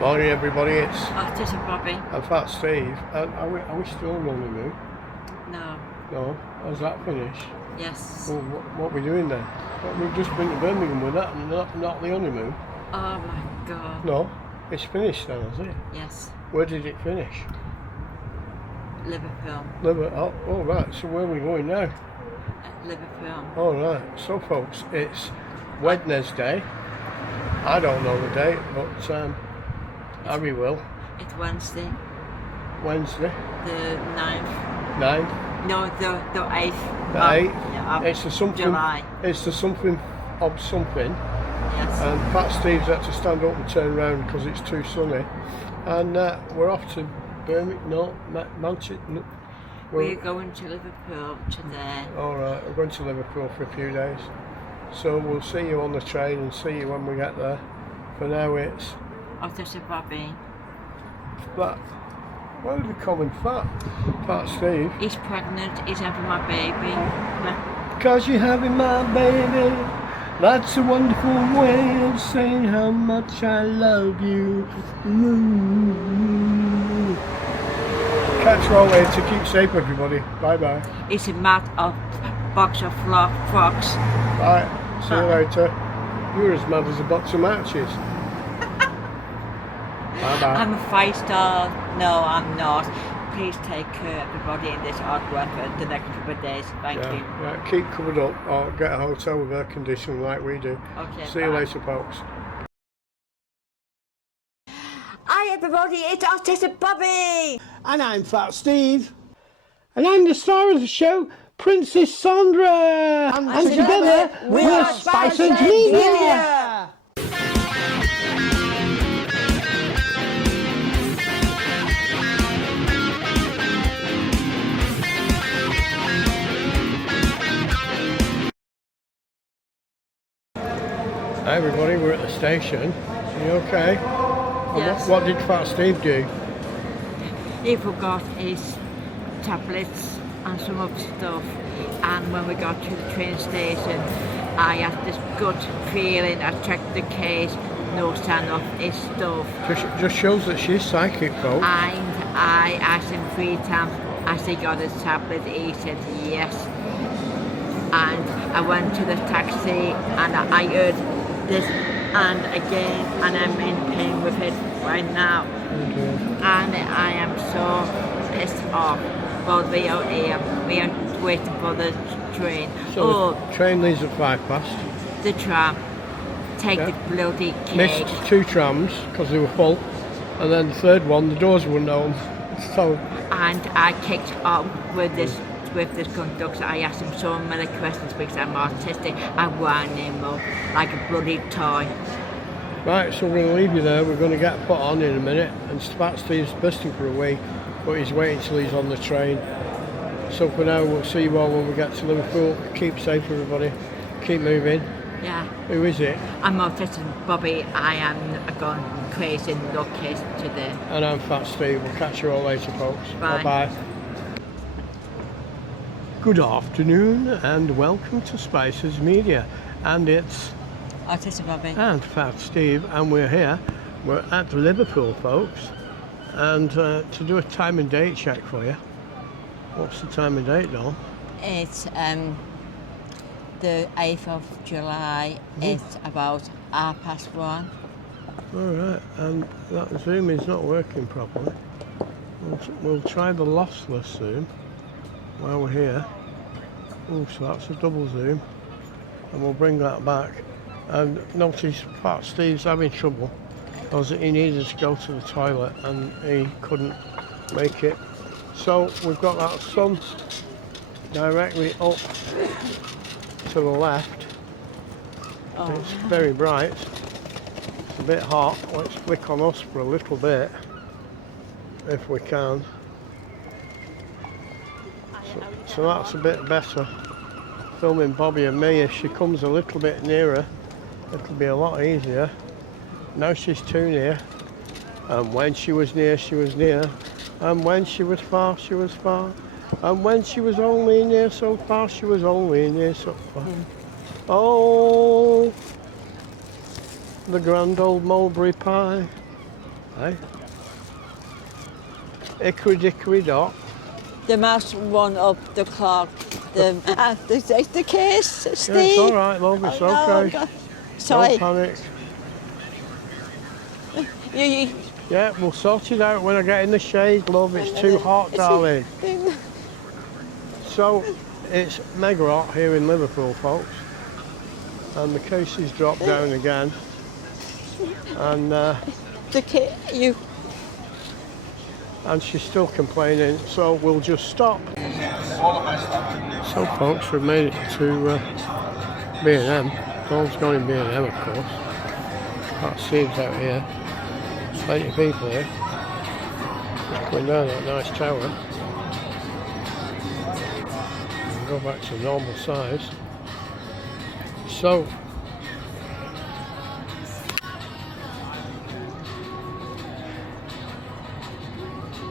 Morning everybody, it's Just a Bobbie. I'm Fat Steve. Are we still on the honeymoon? No. No? How's that finish? Yes. Well, what are we doing then? We've just been to Birmingham with that and not the honeymoon. Oh my God. No? It's finished then, has it? Yes. Where did it finish? Liverpool. Oh right, so where are we going now? Liverpool. All right, so folks, it's Wednesday. I don't know the date, but Harry will. It's Wednesday. Wednesday? The 9th. 9th? No, the 8th. The 8th? Yeah, It's the something. July. It's the something of something. Yes. And Fat Steve's had to stand up and turn around because it's too sunny. And we're off to Birmingham, no, Manchester. No, We're going to Liverpool today. Alright, we're going to Liverpool for a few days. So we'll see you on the train and see you when we get there. For now it's... Just a Bobbie. Fat. Why did we call him Fat? Fat Steve. He's pregnant, he's having my baby. Because you're having my baby. That's a wonderful way of saying how much I love you. Ooh. Catch you all later. Keep safe, everybody. Bye bye. It's a box of frogs. Bye. See you later. You're as mad as a box of matches. Bye bye. I'm a 5-star. No, I'm not. Please take care, everybody, in this hard work for the next couple of days. Thank you. Yeah, keep covered up or get a hotel with air conditioning like we do. Okay, See you later, folks. Hi, everybody. It's Just a Bobbie. And I'm Fat Steve. And I'm the star of the show, Princess Sandra. And together we're Spicehead-Media. Hi everybody, we're at the station. Are you okay? Yes. What did Fat Steve do? He forgot his tablets and some other stuff, and when we got to the train station I had this gut feeling. I checked the case, no sign of his stuff. Just shows that she's psychic, folks. And I asked him 3 times, has he got his tablet? He said yes. And I went to the taxi and I heard this and again, and I'm in pain with it right now. Okay. And I am so pissed off. But we are here, we are waiting for the train. So the train leaves at 5 past. The tram. Take the bloody cake. Missed 2 trams because they were full, and then the third one, the doors wouldn't open. So. And I kicked off with this conductor. I asked him so many questions because I'm autistic. I wound him up like a bloody toy. Right, so we're going to leave you there. We're going to get put on in a minute, and Fat Steve's busting for a wee, but he's waiting till he's on the train. So for now, we'll see you all when we get to Liverpool. Keep safe, everybody. Keep moving. Yeah. Who is it? I'm autistic, Bobbie. I am gone crazy in the case today. And I'm Fat Steve. We'll catch you all later, folks. Bye. Bye-bye. Good afternoon and welcome to Spicehead-Media, and it's Just a Bobbie. and Fat Steve, and we're here. We're at Liverpool, folks, and to do a time and date check for you. What's the time and date, Dawn? It's the 8th of July. It's about 1:30. All right, and that Zoom is not working properly. We'll try the lossless Zoom while we're here. Oh, so that's a double zoom, and we'll bring that back. And notice Fat Steve's having trouble because he needed to go to the toilet and he couldn't make it. So we've got that sun directly up to the left. Oh. It's very bright. It's a bit hot. Let's flick on us for a little bit if we can. So that's a bit better. Filming Bobbie and me, if she comes a little bit nearer, it'll be a lot easier. Now she's too near. And when she was near, she was near. And when she was far, she was far. And when she was only near so far, she was only near so far. Oh, the grand old mulberry pie. Eh? Hickory dickory dock. The must run up the clock. The case, Steve. Yeah, it's all right, love. It's okay. God. Sorry. Don't panic. You. Yeah, we'll sort it out when I get in the shade, love. It's too hot, darling. So, it's mega hot here in Liverpool, folks. And the cases dropped down again. And and she's still complaining, so we'll just stop. So folks, we've made it to B&M. Dawn's gone in B&M, of course. Can't see it out here. Plenty of people here. Just coming down that nice tower. And go back to normal size. So,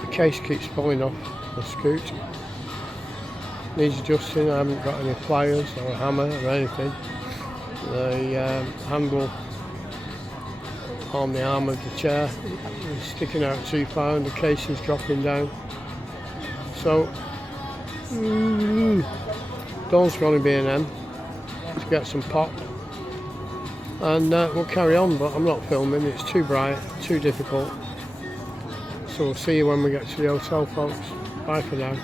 the case keeps falling off the scoot. Needs adjusting. I haven't got any pliers or a hammer or anything. The handle on the arm of the chair is sticking out too far and the case is dropping down. So, Dawn's going to B&M to get some pop. And we'll carry on, but I'm not filming. It's too bright, too difficult. So we'll see you when we get to the hotel, folks. Bye for now.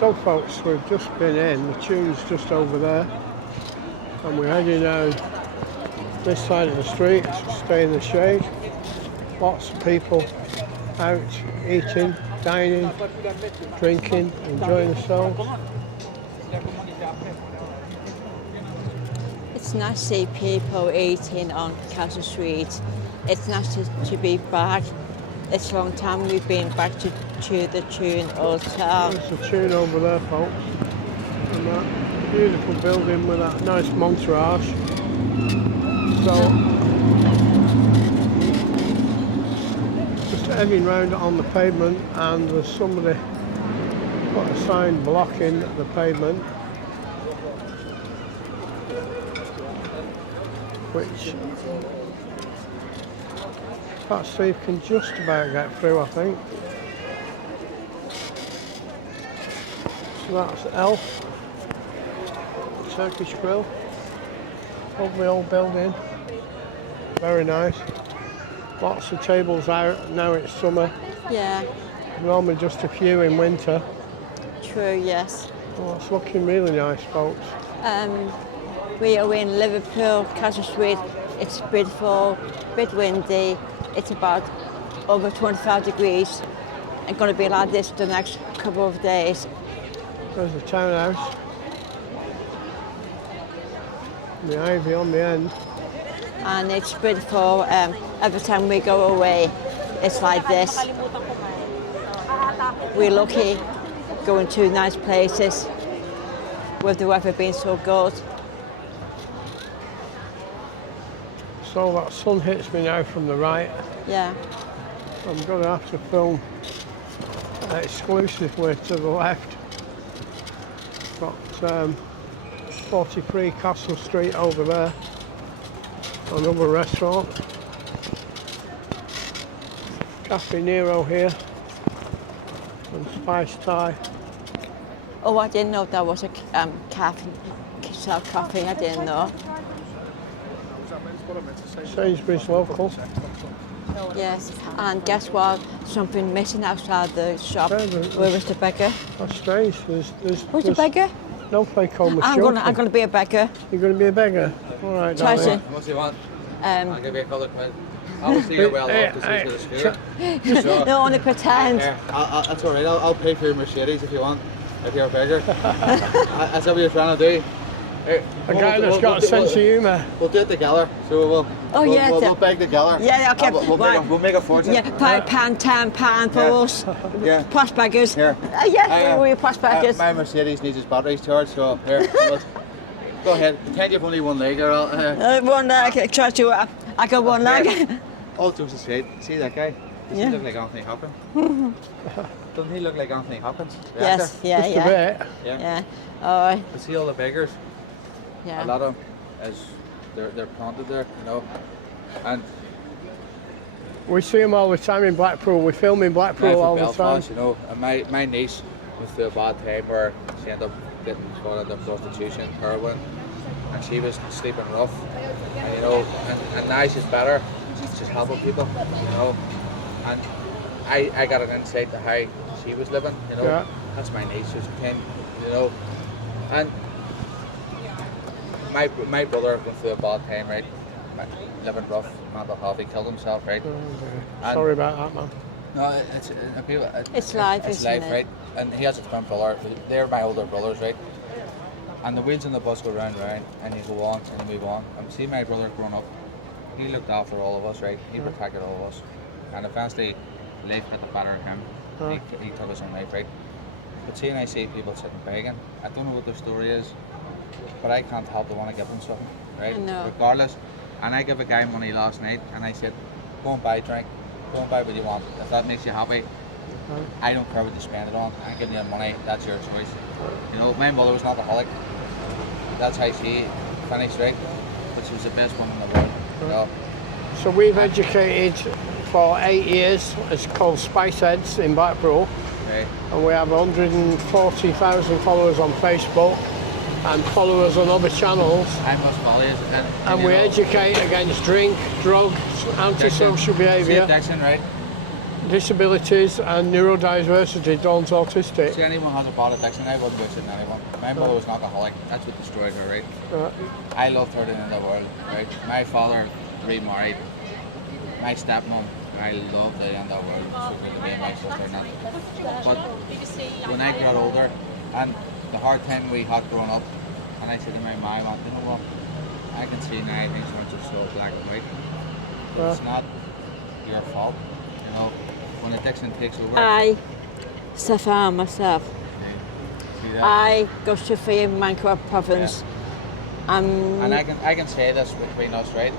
So folks, we've just been in, the tune's just over there, and we're heading down this side of the street to stay in the shade. Lots of people out eating, dining, drinking, enjoying themselves. It's nice to see people eating on Castle Street. It's nice to be back. It's a long time we've been back to the Tune Hotel. There's the Tune over there, folks. And that beautiful building with that nice montage. So, just heading round on the pavement, and there's somebody put a sign blocking the pavement, which Pat Steve can just about get through, I think. So that's Elf, Turkish grill, lovely old building, very nice. Lots of tables out, now it's summer. Yeah. Normally just a few in winter. True, yes. Well, it's looking really nice, folks. We are in Liverpool, Castle Street. It's beautiful, a bit windy. It's about over 25 degrees. It's going to be like this the next couple of days. There's the townhouse. The ivy on the end. And it's beautiful. Every time we go away, it's like this. We're lucky going to nice places with the weather being so good. So that sun hits me now from the right. Yeah. I'm going to have to film exclusively to the left. Got 43 Castle Street over there. Another restaurant. Cafe Nero here. And Spice Thai. Oh, I didn't know that was a cafe, sell coffee. I didn't know. Sainsbury's local. Yes, and guess what? Something missing outside the shop. Where was the beggar? That's strange. Who's the beggar? No play called I'm gonna be a beggar. You're going to be a beggar? All right, darling. What do you want? I'll give you a couple of quid. Obviously you're well off to see the school. So, No, only pretend. here, that's all right. I'll pay for your Mercedes if you want. If you're a beggar. That's what you're trying to do. Here, A guy that's got a sense of humour. We'll do it together. So we'll beg together. Yeah, okay. We'll make a fortune. Yeah, £5, £10 for us. Yeah. Posh beggars. Here. Yes, we're posh beggars. My Mercedes needs its batteries charged, so here. Go ahead. Pretend you've only one leg, girl. One leg. Try to. I got one leg. All jokes aside, see that guy? Does he look like Anthony Hopkins? Doesn't he look like Anthony Hopkins? Yes, yeah, Just yeah. a bit. Yeah. All right. You see all the beggars? Yeah. A lot of them, as they're planted there, you know. And We see them all the time in Blackpool. We film in Blackpool all the time. Belfast, you know, and my niece went through a bad time where she ended up getting caught into prostitution, heroin, and she was sleeping rough. And you know, and now she's better. She's helping people, you know. And I got an insight to how she was living, you know. Yeah. That's my niece who's 10, you know. And my brother went through a bad time, right? Living rough, mental health. He killed himself, right? Okay. Sorry about that, man. No, It's life, it's isn't life, it? right? And he has a twin brother. They're my older brothers, right? And the wheels on the bus go round and round, and you go on and you move on. And see my brother growing up, he looked after all of us, right? He protected all of us. And eventually, life got the better of him. He took his own life, right? But see, and I see people sitting begging. I don't know what their story is, but I can't help but want to give them something, right? I know. Regardless. And I gave a guy money last night, and I said, go and buy a drink. Go and buy what you want. If that makes you happy, I don't care what you spend it on. I'm giving you the money. That's your choice. You know, my mother was an alcoholic. That's how she finished, right? But she was the best woman in the world. You know? So we've educated for 8 years. It's called Spiceheads in Blackpool. Right. And we have 140,000 followers on Facebook and followers on other channels. I must follow it. And you we know, educate against drink, drugs, antisocial see behaviour, addiction, right? disabilities and neurodiversity. Dawn's autistic. See, anyone has a bad addiction, I wouldn't wish it on anyone. My mother was an alcoholic. That's what destroyed her, right? I loved her in the world, right? My father remarried. My stepmom, I loved her in the world. So good to me and my sister and that. But when I got older, and the hard time we had growing up, and I said to my mom, you know what? I can see now things aren't just so black and white. It's not your fault, you know. When addiction takes over. I suffer myself. See that? I go to free Manchester province. And I can say this between us, right?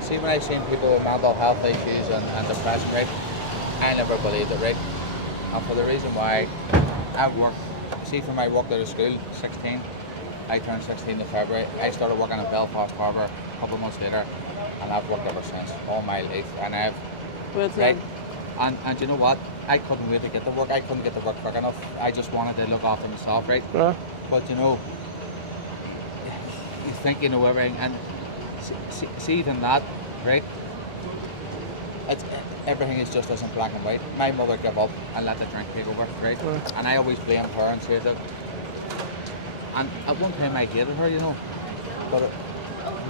See, when I've seen people with mental health issues and depression, right? I never believed it, right? And for the reason why I've worked, see, from my work out of school, 16, I turned 16 in February. I started working in Belfast Harbour a couple of months later, and I've worked ever since, all my life. And I've, right? And you know what? I couldn't wait to get to work. I couldn't get to work quick enough. I just wanted to look after myself, right? But you know, you think you know everything, and see even that, right? Everything is just as in black and white. My mother gave up and let the drink take over, right? And I always blame her and say that. And at one time I hated her, you know. But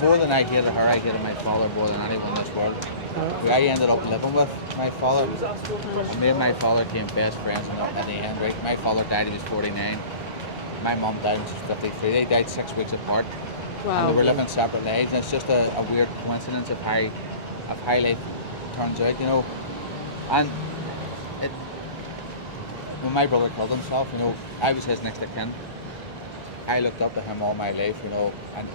more than I hated her, I hated my father more than anyone in this world. I ended up living with my father. And me and my father became best friends in the end, right? My father died when he was 49. My mum died when she was 53. They died 6 weeks apart. Wow. And they were living separate lives. And it's just a weird coincidence of how life turns out, you know. And when my brother killed himself, you know, I was his next of kin. I looked up to him all my life, you know. And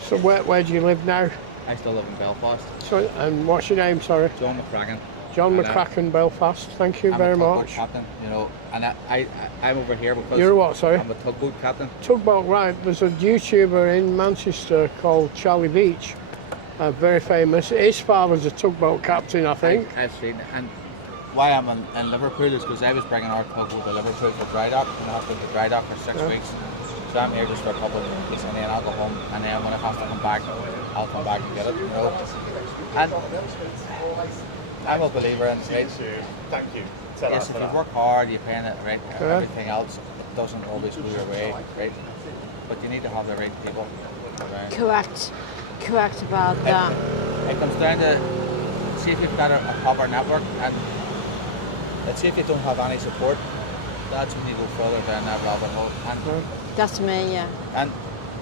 So where do you live now? I still live in Belfast. So, and what's your name, sorry? John McCracken. John McCracken, Belfast. Thank you I'm very a tugboat much. captain, you know, and I'm over here because You're what, sorry? I'm a tugboat captain. Tugboat, right. There's a YouTuber in Manchester called Charlie Beach, very famous. His father's a tugboat captain, I think. I've seen it. And why I'm in Liverpool is because I was bringing our tugboat to Liverpool for dry dock, and I have to go to dry dock for 6 weeks. So I'm here just for a couple of weeks, and then I'll go home, and then when I have to come back, I'll come back and get it, you know. And I'm a believer in, right? Thank you. Yes, if you work hard, you pay it, right? Everything else doesn't always go your way, right? But you need to have the right people around. Correct about that. It comes down to see if you've got a proper network, and let's see if you don't have any support. That's when you go further down that rabbit hole. And, That's me, yeah. And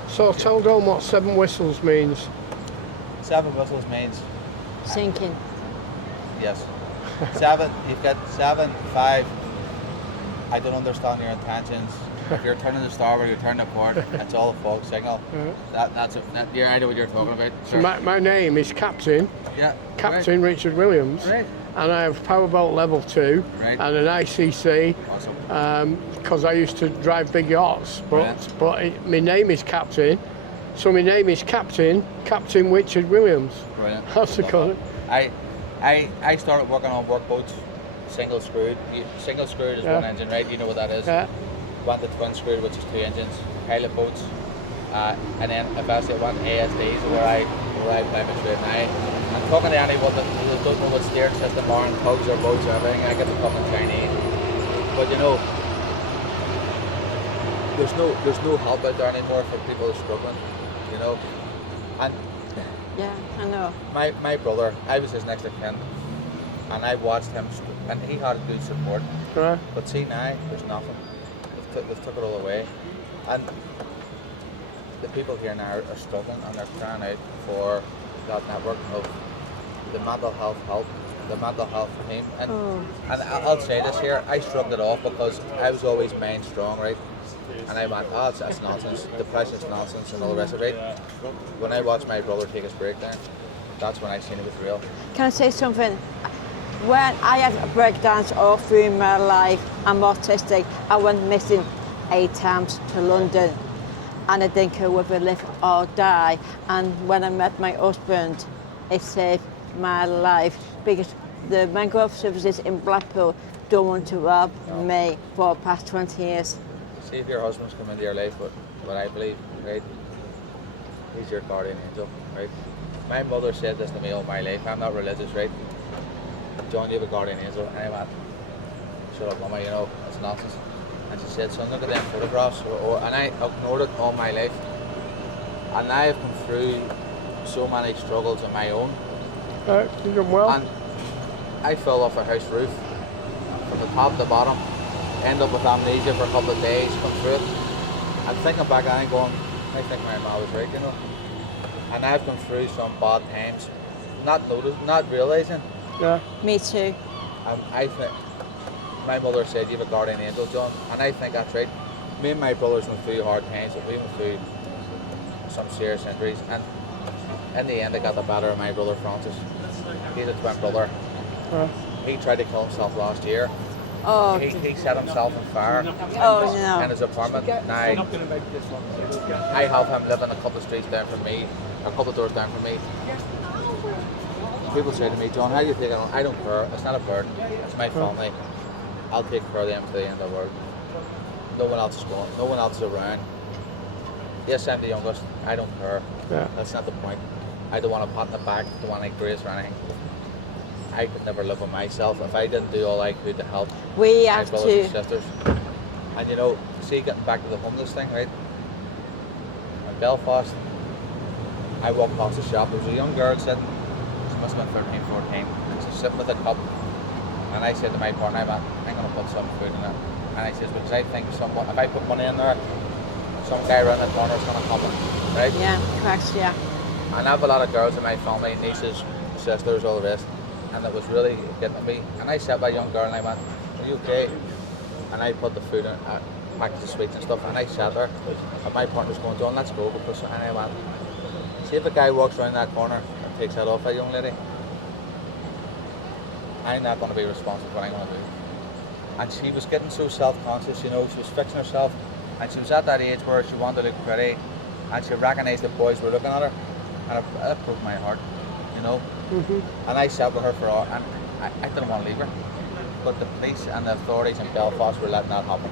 So tell Dawn what 7 whistles means. 7 whistles means Sinking. yes. 7. You've got 7, 5. I don't understand your intentions. If you're turning the starboard, you're turning the port. It's all a fog signal. That's it. Yeah, I know what you're talking about. So my name is Captain Right. Richard Williams. Right. And I have powerboat level 2 Right. and an ICC Awesome. because I used to drive big yachts. But my name is Captain. So my name is Captain Richard Williams. Brilliant. That's the colour. I started working on workboats, single screwed. Single screwed is one engine, right? You know what that is. Yeah. Went to twin screwed, which is 2 engines, pilot boats, and then eventually went ASDs where I play my trade now. I'm talking to anyone that don't know what steering system are and tugs or boats or everything. I get to come in Chinese, but you know, there's no help out there anymore for people who are struggling, you know. And Yeah, I know. my brother, I was his next of kin, and I watched him, and he had good support. Right. But see now, there's nothing. They've took it all away, and the people here now are struggling, and they're crying out for that network of the mental health help, the mental health team. And I'll say this here, I shrugged it off because I was always mind strong, right? And I went, oh, that's nonsense, depression's nonsense, and all the rest of it. When I watched my brother take his breakdown, that's when I seen it was real. Can I say something? When I had breakdowns all through my life, I'm autistic. I went missing 8 times to London, and I didn't care whether I live or die. And when I met my husband, it saved my life because the mangrove services in Blackpool don't want to help me for the past 20 years. See if your husband's come into your life, what I believe, right? He's your guardian angel, right? My mother said this to me all my life. I'm not religious, right? John, you have a guardian angel. And I went, shut up, mama, you know, it's nonsense. And she said, son, look at them photographs. And I ignored it all my life. And I have come through so many struggles of my own. Right, you're doing well. And I fell off a house roof from the top to the bottom. End up with amnesia for a couple of days, come through it. And thinking back, I'm going, I think my mom was right, you know. And I've gone through some bad times, not realising. Yeah. Me too. I think my mother said you have a guardian angel, John, and I think that's right. Me and my brothers went through hard times, and we went through some serious injuries, and in the end I got the better of my brother Francis. He's a twin brother. He tried to kill himself last year. Oh, He set himself on fire oh in no. his apartment. Now, I have him living a couple of streets down from me, a couple of doors down from me. People say to me, John, how do you take it on? I don't care. It's not a burden. It's my family. I'll take care of them to the end of the world. No one else is going. No one else is around. Yes, I'm the youngest. I don't care. Yeah. That's not the point. I don't want to pat in the back. Don't want any grace or anything. I could never live with myself if I didn't do all I could to help We my have brothers and to. sisters. And you know, see, getting back to the homeless thing, right? In Belfast, I walked past the shop. There was a young girl sitting. She must have been 13, 14. And she's sitting with a cup. And I said to my partner, I'm going to put some food in it. And I says, because I think if I put money in there, some guy around the corner is going to come in, right? Yeah, correct, yeah. And I have a lot of girls in my family, nieces, sisters, all the rest. And it was really getting to me. And I sat by a young girl and I went, are you okay? And I put the food in, packed the sweets and stuff, and I sat there. And my partner's going, John, let's go. And I went, see if a guy walks around that corner and takes that off a young lady, I'm not going to be responsible for what I'm going to do. And she was getting so self-conscious, you know, she was fixing herself. And she was at that age where she wanted to look pretty. And she recognised the boys were looking at her. And it broke my heart, you know. And I sat with her for all, and I didn't want to leave her. But the police and the authorities in Belfast were letting that happen.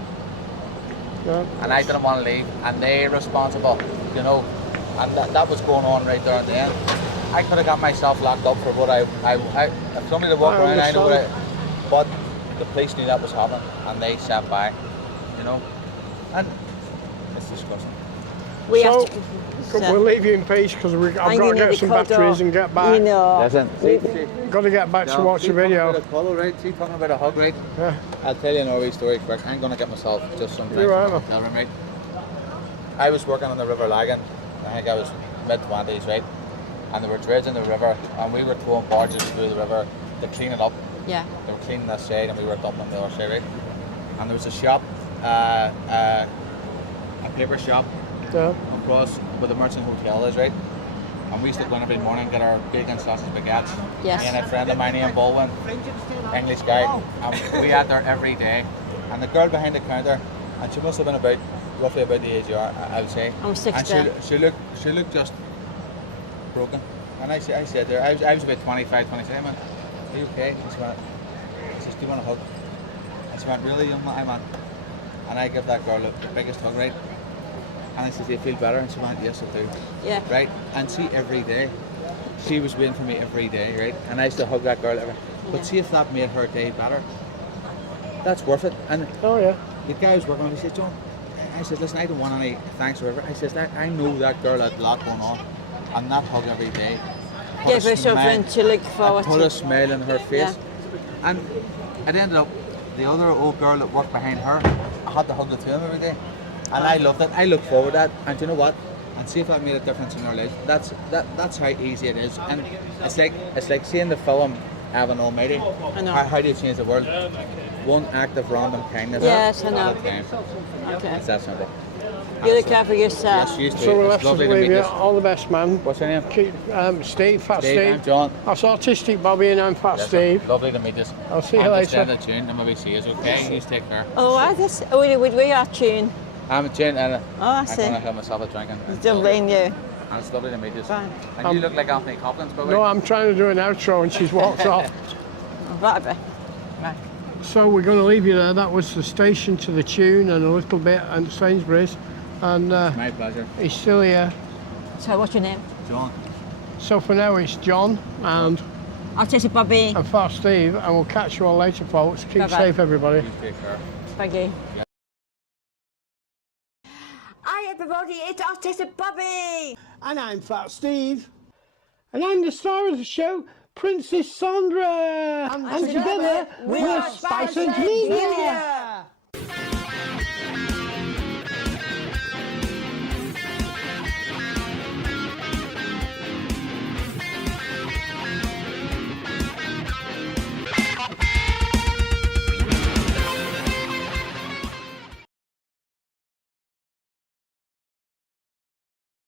Yeah. And I didn't want to leave, and they're responsible, you know. And that was going on right there and then. I could have got myself locked up for what if somebody to walk around, I know what but the police knew that was happening, and they sat by, you know. And it's disgusting. We So, have to. We'll leave you in peace because I've got to get some batteries and get back. You know. Listen, Got to get back to watch the video. See, talking about a hug, right? Yeah. I'll tell you an Norway story quick. I'm going to get myself just some drinks. You're right, in the hotel room, right? I was working on the River Lagan. I think I was mid-20s, right? And they were dredging the river, and we were towing barges through the river to clean it up. Yeah. They were cleaning this side, and we were dumping on the other side, right? And there was a shop, a paper shop across where the Merchant Hotel is, right? And we used to go in every morning, get our bacon, sausage, baguettes. Yes. Me and a friend of mine named Baldwin, English guy, and we had there every day. And the girl behind the counter, and she must have been about roughly about the age you are, I would say. I'm 60. And she looked just broken. And I said to her, I was about 25, 26. I went, are you okay? And she went, I says, do you want a hug? And she went, really, young man? I went, and I give that girl the biggest hug, right? And I said, do you feel better? And she went, yes, I do. Yeah. Right? And see, every day, she was waiting for me every day, right? And I used to hug that girl every. But see if that made her day better. That's worth it. And Oh yeah. the guy was working on me, he said, John, I said, listen, I don't want any thanks or whatever. I said, I know that girl had a lot going on. And that hug every day. Give her something to look forward put to. a smile on her face. Yeah. And it ended up, the other old girl that worked behind her, I had to hug the two of them every day. And I loved it. I look forward to that. And you know what? And see if that made a difference in our lives. That's how easy it is. And it's like seeing the film Heaven Almighty. I know. How do you change the world? One act of random kindness. Yes, I know. At a time. Okay. It's that simple. You look after yourself. Yes, you too. So we'll have It's to lovely to leave meet you. you. All the best, man. What's your name? Keep, Steve, Fat Steve, Steve. I'm John. That's Autistic Bobbie and I'm Fat Yes, Steve. lovely to meet you. I'll see you I'm later. just down the tune and maybe see you, okay? You take care. Oh, we are tuned. I'm a tune and I I'm see. going to have myself a drink. And Lovely you. and it's lovely to meet you. Fine. And you look like Anthony Coppins, by the way. No, I'm trying to do an outro and she's walked off. Right, So we're going to leave you there. That was the station to the tune and a little bit and Sainsbury's. And My pleasure. he's still here. So what's your name? John. So for now it's John and Autistic Bobbie. Fat Steve, and we'll catch you all later, folks. Keep Bye-bye. safe, everybody. You take care. Thank you. Hi everybody, it's Autistic Bobbie. And I'm Fat Steve. And I'm the star of the show, Princess Sandra. And together, we're Spicehead-Media.